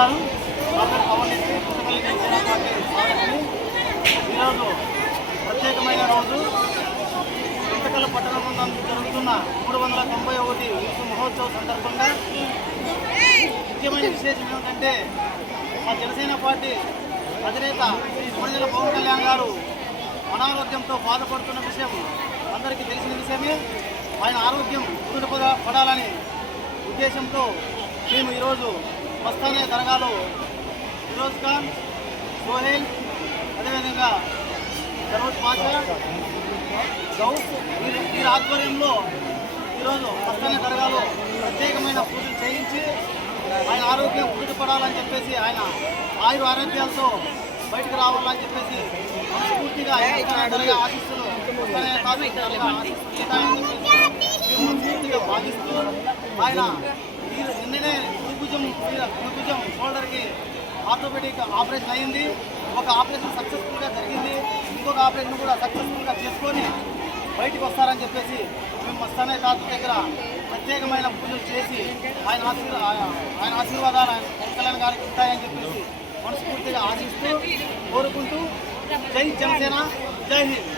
నమస్కారం. నా పేరు పవన్ రెడ్డి, పుట్టపల్లి జనసేన పార్టీ నాయకుడిని. ఈరోజు ప్రత్యేకమైన రోజు. గుంతకల్ పట్టణం నందు జరుగుతున్న 391 విశ్వ మహోత్సవ సందర్భంగా ముఖ్యమైన విశేషం ఏమిటంటే, మా జనసేన పార్టీ అధినేత శ్రీ కొణిదెల పవన్ కళ్యాణ్ గారు అనారోగ్యంతో బాధపడుతున్న విషయం అందరికీ తెలిసిన విషయమే. ఆయన ఆరోగ్యం పడాలని ఉద్దేశంతో మేము ఈరోజు మస్తానే దర్గాలో ఫిరోజ్ ఖాన్, సోహెల్, అదేవిధంగా సరోజ్ పాషా, గౌస్ వీరి ఆధ్వర్యంలో ఈరోజు మస్తానే దర్గాలో ప్రత్యేకమైన పూజలు చేయించి ఆయన ఆరోగ్యం కుదుటపడాలని చెప్పేసి, ఆయన ఆరోగ్యాలతో బయటకు రావాలని చెప్పేసి మనస్ఫూర్తిగా దర్గా ఆశిస్తులు మనస్ఫూర్తిగా భావిస్తూ ఆయన నిన్ననే కుడిభుజం షోల్డర్కి ఆర్థోపెడిక్ ఆపరేషన్ అయింది. ఒక ఆపరేషన్ సక్సెస్ఫుల్గా జరిగింది, ఇంకొక ఆపరేషన్ కూడా సక్సెస్ఫుల్గా చేసుకొని బయటకు వస్తారని చెప్పేసి మేము మస్తానే తాత దగ్గర ప్రత్యేకమైన పూజలు చేసి ఆయన ఆశీర్వాదాలు ఆయన పవన్ కళ్యాణ్ గారికి ఉంటాయని చెప్పేసి మనస్ఫూర్తిగా ఆశిస్తూ కోరుకుంటూ జై జనసేన, జై హింద్.